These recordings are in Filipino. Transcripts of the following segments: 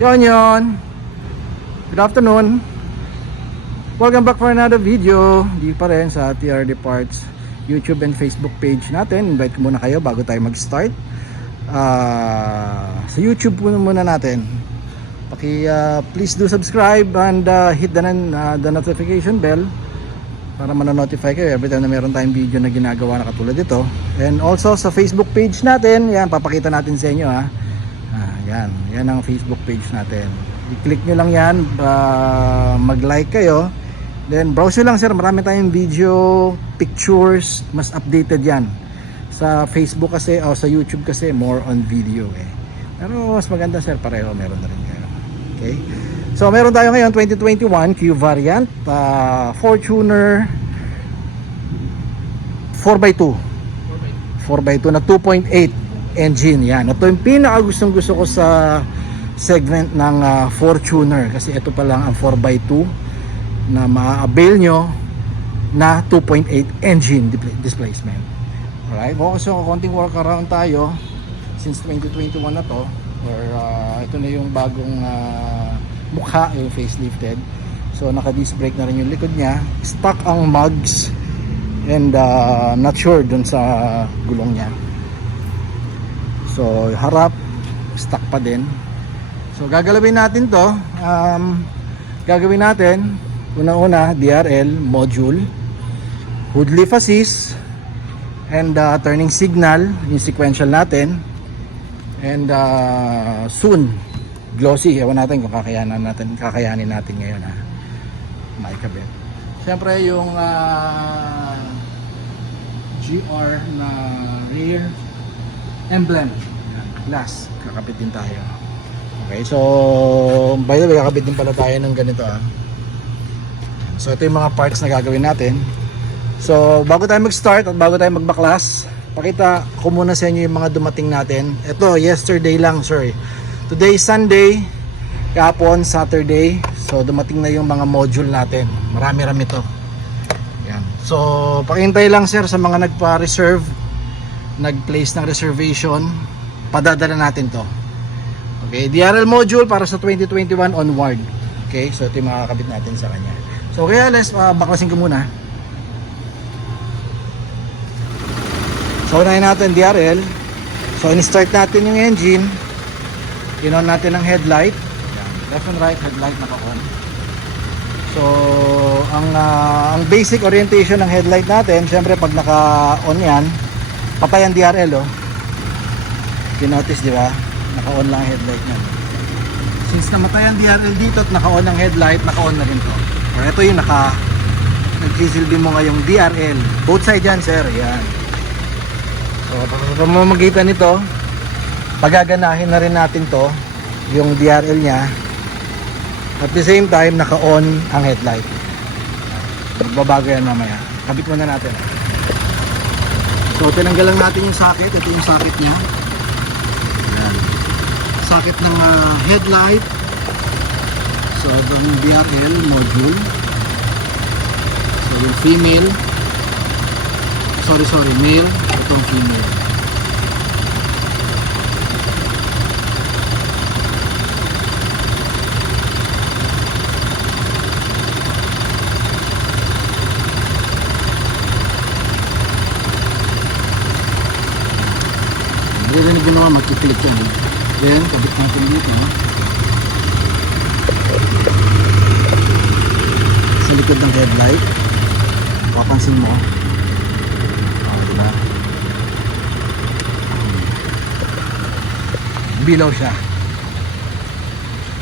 Yon. Good afternoon. Welcome back for another video. Di pa rin sa TRD Parts YouTube and Facebook page natin. Invite ko muna kayo bago tayo mag-start. Sa YouTube muna natin. Please do subscribe and hit the notification bell para manonotify kayo every time na meron tayong video na ginagawa na katulad ito. And also sa Facebook page natin, yan, papakita natin sa inyo ha. Yan ang Facebook page natin. I-click nyo lang yan, mag-like kayo, then browse nyo lang sir, marami tayong video, pictures, mas updated yan. Sa Facebook kasi o sa YouTube kasi more on video pero mas maganda sir, pareho meron na rin kayo. Okay, so meron tayo ngayon 2021 Q variant, Fortuner 4x2 na 2.8 engine. Yan, ito yung pinaka gustong gusto ko sa segment ng Fortuner, kasi ito pa lang ang 4x2 na ma-avail nyo na 2.8 engine displacement. Alright, so konting workaround tayo since 2021 na to, or ito na yung bagong mukha, yung facelifted. So naka disc brake na rin yung likod niya, stock ang mugs, and not sure dun sa gulong niya. So harap stock pa din. So gagalawin natin to, gagawin natin una DRL module, hood lift assist, and turning signal, yung sequential natin, and soon glossy. Ewan natin kung kakayanin natin ngayon may kabit. Siyempre yung GR na rear emblem glass, kakapit din tayo. Okay, so by the way, kakapit din pala tayo ng ganito So ito yung mga parts na gagawin natin. So bago tayo mag-start at bago tayo magbaklas, pakita ko muna sa inyo yung mga dumating natin. Ito yesterday lang, sorry. Today is Sunday, kahapon Saturday. So dumating na yung mga module natin. Marami-rami to. Yan. So pakihintay lang sir sa mga nagpa-reserve, nag-place ng reservation, padadala natin to. Okay, DRL module para sa 2021 onward. Okay, so ito yung makakabit natin sa kanya. So kaya let's baklasin ko muna. So unahin natin DRL. So in-start natin yung engine, in-on natin ang headlight. Yan. Left and right headlight naka-on. So ang basic orientation ng headlight natin, syempre pag naka-on yan, patay ang DRL Kinotice, di ba? Naka-on lang ang headlight niya. Since namatay ang DRL dito at naka-on ang headlight, naka-on na rin to. Or ito yung nagsisilbi mo ngayong DRL. Both side yan, sir. Yan. So, pamamagitan nito, pagaganahin na rin natin to, yung DRL niya. At the same time, naka-on ang headlight. Magbabago yan mamaya. Kabit muna natin. So, tinanggal lang natin yung socket. Ito yung socket niya. Ayan. Socket ng headlight. So, ito yung DRL module. So, yung female. Sorry, male. Ito yung female. Maririnig nyo naman, magkiklik yan. Then, kabit natin dito. Sa likod ng headlight, papansin mo. Diba? Bilaw siya.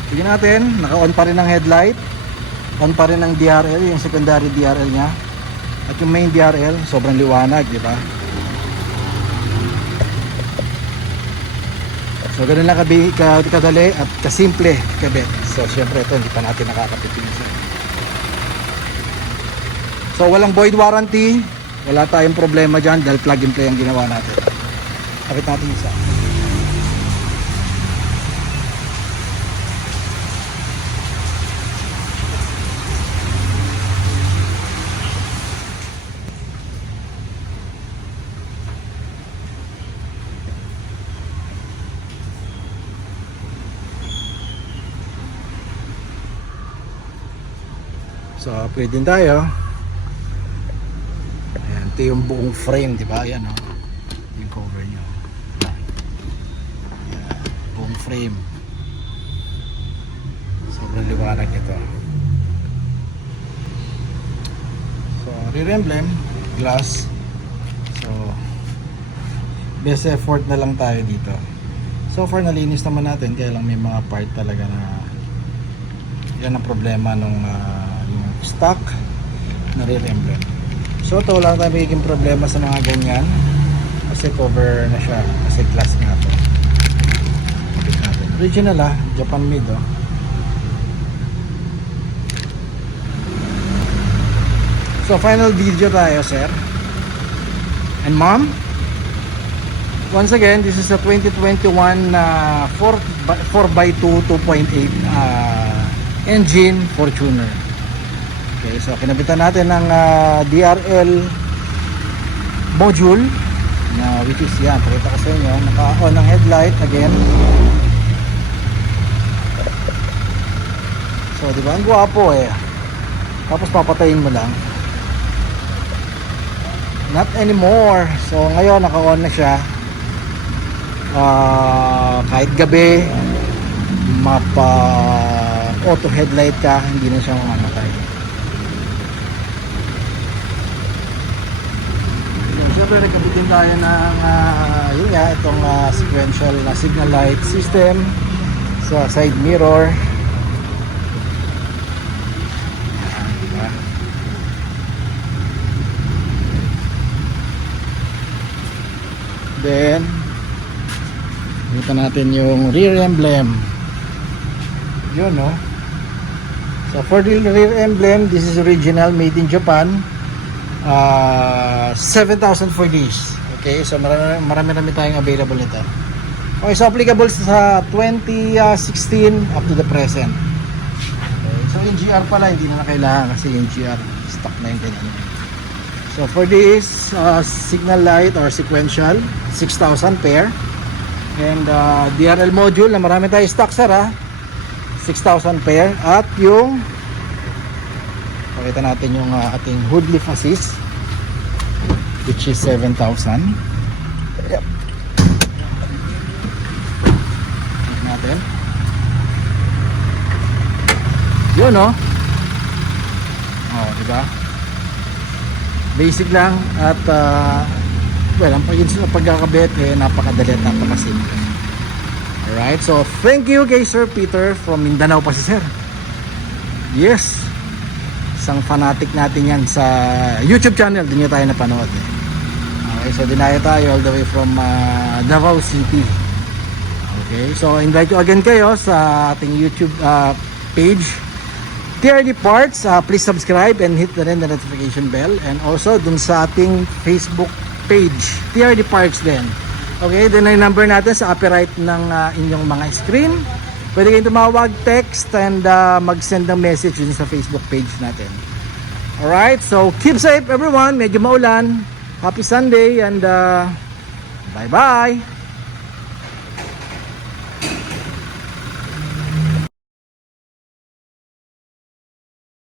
Tignan natin, naka-on pa rin ang headlight. On pa rin ang DRL, yung secondary DRL nya. At yung main DRL, sobrang liwanag, di ba? So ganun lang kadali at kasimple kabit. So syempre ito hindi pa natin nakakapit isa. So walang void warranty, wala tayong problema dyan dahil plug and play ang ginawa natin. Kapit natin isa. So upgrade din tayo. Ayan, ito yung buong frame, di ba? Ayan, oh. Yung cover nyo. Ayan, buong frame. Sobrang liwanag ito. So rear emblem, glass. So best effort na lang tayo dito. So far nalinis naman natin, kaya lang may mga part talaga na yan ang problema nung yung stock na rear emblem. So ito wala tayong magiging problema sa mga ganyan kasi cover na siya, kasi glass nga to. Original Japan made So final video tayo, sir and ma'am. Once again, this is a 2021 4x2 2.8 engine Fortuner. Okay, so kinabitan natin ng DRL module na which is yan, pakita ko sa inyo, naka-on ang headlight again. So di ba ang gwapo tapos papatayin mo lang. Not anymore. So ngayon naka-on na siya. Kahit gabi mapa auto headlight ka, hindi na siya mamamatay. Siyempre nagkabitin tayo ng yun nga, itong sequential na signal light system sa side mirror. Then ito natin yung rear emblem. Yun So for the rear emblem, this is original, made in Japan. 7,000 for this. Okay, so marami tayong available nito. Okay, so applicable sa 2016 up to the present. Okay, so yung GR pala hindi na kailangan kasi yung GR stock na yung ganyan. So for this signal light or sequential, 6,000 pair. And DRL module na marami tayo stock, sir 6,000 pair. At yung pakita natin yung ating hood lift assist, which is 7,000. Yep. Pakita natin yun diba? Basic lang at well, ang pagkakabit napakadali at napakasimple. Alright, so thank you kay Sir Peter from Mindanao pa si Sir. Yes, isang fanatic natin yan sa YouTube channel, din nyo tayo napanood Okay, so dinayo tayo all the way from Davao City. Okay, so invite you again kayo sa ating YouTube page TRD Parts. Please subscribe and hit the notification bell, and also dun sa ating Facebook page TRD Parts din. Okay, din yung number natin sa upper right ng inyong mga screen. Pwede kayong tumawag, text, and mag-send ng message din sa Facebook page natin. Alright, so keep safe everyone. Medyo maulan. Happy Sunday and bye bye.